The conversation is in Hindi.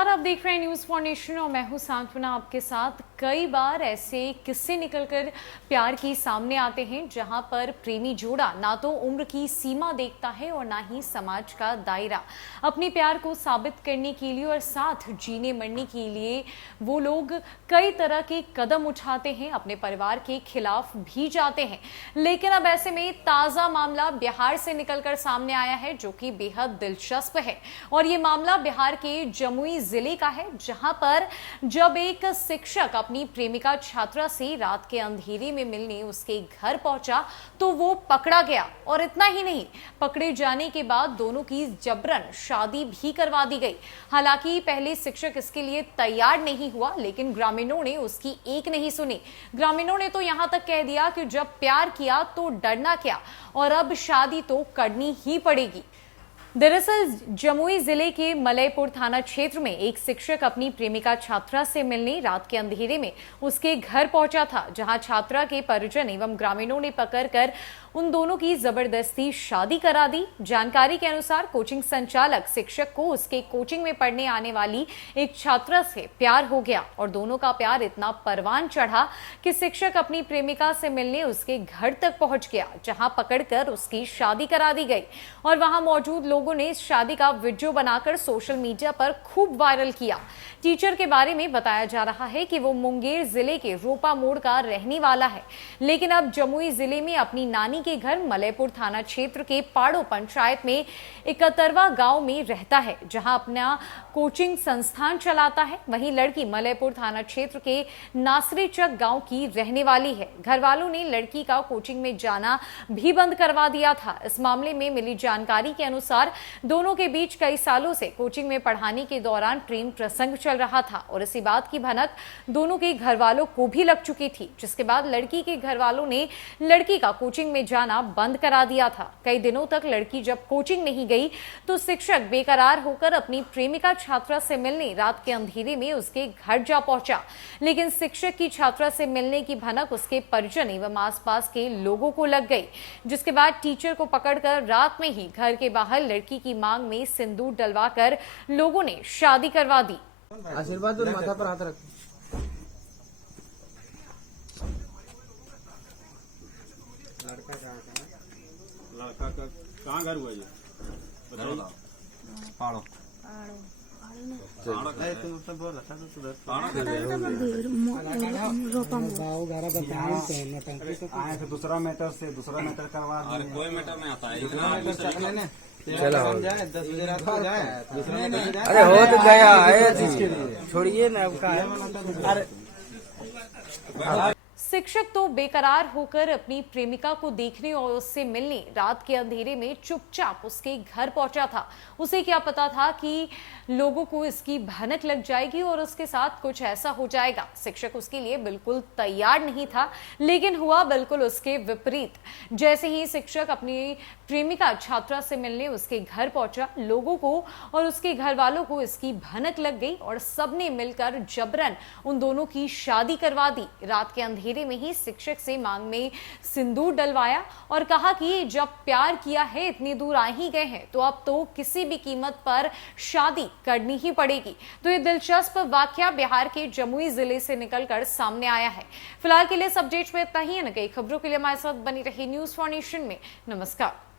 नमस्कार, आप देख रहे हैं न्यूज़ फॉर नेशन और मैं हूं सांत्वना आपके साथ। कई बार ऐसे किस्से निकलकर प्यार की सामने आते हैं जहां पर प्रेमी जोड़ा ना तो उम्र की सीमा देखता है और ना ही समाज का दायरा। अपने प्यार को साबित करने के लिए और साथ जीने मरने के लिए वो लोग कई तरह के कदम उठाते हैं, अपने परिवार के खिलाफ भी जाते हैं। लेकिन अब ऐसे में ताजा मामला बिहार से निकलकर सामने आया है जो कि बेहद दिलचस्प है। और ये मामला बिहार के जमुई जिले का है, जहां पर जब एक शिक्षक अपनी प्रेमिका छात्रा से रात के अंधेरे में मिलने उसके घर पहुंचा तो वो पकड़ा गया। और इतना ही नहीं, पकड़े जाने के बाद दोनों की जबरन शादी भी करवा दी गई। हालांकि पहले शिक्षक इसके लिए तैयार नहीं हुआ, लेकिन ग्रामीणों ने उसकी एक नहीं सुनी। ग्रामीणों ने तो यहां तक कह दिया कि जब प्यार किया तो डरना क्या, और अब शादी तो करनी ही पड़ेगी। दरअसल जमुई जिले के मलयपुर थाना क्षेत्र में एक शिक्षक अपनी प्रेमिका छात्रा से मिलने रात के अंधेरे में उसके घर पहुंचा था, जहां छात्रा के परिजन एवं ग्रामीणों ने पकड़कर उन दोनों की जबरदस्ती शादी करा दी। जानकारी के अनुसार कोचिंग संचालक शिक्षक को उसके कोचिंग में पढ़ने आने वाली एक छात्रा से प्यार हो गया और दोनों का प्यार इतना परवान चढ़ा कि शिक्षक अपनी प्रेमिका से मिलने उसके घर तक पहुंच गया, जहां पकड़कर उसकी शादी करा दी गई। और वहां मौजूद लोगों ने इस शादी का वीडियो बनाकर सोशल मीडिया पर खूब वायरल किया। टीचर के बारे में बताया जा रहा है कि वो मुंगेर जिले के रोपा मोड़ का रहने वाला है, लेकिन अब जमुई जिले में अपनी नानी के घर मलयपुर थाना क्षेत्र के पाड़ो पंचायत में इकतरवा गांव में रहता है, जहां अपना कोचिंग संस्थान चलाता है। वहीं लड़की मलयपुर थाना क्षेत्र के नासरीचक गांव की रहने वाली है। घर वालों ने लड़की का कोचिंग में जाना भी बंद करवा दिया था। इस मामले में मिली जानकारी के अनुसार दोनों के बीच कई सालों से कोचिंग में पढ़ाने के दौरान प्रेम प्रसंग चल रहा था और इसी बात की भनक दोनों के घर वालों को भी लग चुकी थी, जिसके बाद लड़की के घर वालों ने लड़की का कोचिंग में जाना बंद करा दिया था। कई दिनों तक लड़की जब कोचिंग नहीं गई तो शिक्षक बेकरार होकर अपनी प्रेमिका छात्रा से मिलने रात के अंधेरे में उसके घर जा पहुंचा, लेकिन शिक्षक की छात्रा से मिलने की भनक उसके परिजन एवं आसपास के लोगों को लग गई, जिसके बाद टीचर को पकड़कर रात में ही घर के बाहर लड़की की मांग में सिंदूर डलवाकर लोगों ने शादी करवा दी। आशीर्वाद और माथा पर हाथ रख। लड़का का कहाँ घर हुआ ये बताओ। पाड़ो आए थे दूसरा मैटर करवा दिए। कोई मैटर नहीं आता है। चलो 10 बजे रात को जाए। अरे हो तो गया है, छोड़िए ना अब का। अरे शिक्षक तो बेकरार होकर अपनी प्रेमिका को देखने और उससे मिलने रात के अंधेरे में चुपचाप उसके घर पहुंचा था। उसे क्या पता था कि लोगों को इसकी भनक लग जाएगी और उसके साथ कुछ ऐसा हो जाएगा। शिक्षक उसके लिए बिल्कुल तैयार नहीं था, लेकिन हुआ बिल्कुल उसके विपरीत। जैसे ही शिक्षक अपनी प्रेमिका छात्रा से मिलने उसके घर पहुंचा, लोगों को और उसके घर वालों को इसकी भनक लग गई और सबने मिलकर जबरन उन दोनों की शादी करवा दी। रात के अंधेरे में ही शिक्षक से मांग में सिंदूर डलवाया और कहा कि जब प्यार किया है, इतनी दूर आ ही गए हैं, तो अब तो किसी भी कीमत पर शादी करनी ही पड़ेगी। तो ये दिलचस्प वाकया बिहार के जमुई जिले से निकलकर सामने आया है। फिलहाल के लिए सब अपडेट में इतना ही है। न कई खबरों के लिए हमारे साथ बनी रही न्यूज़ फॉर नेशन में। नमस्कार।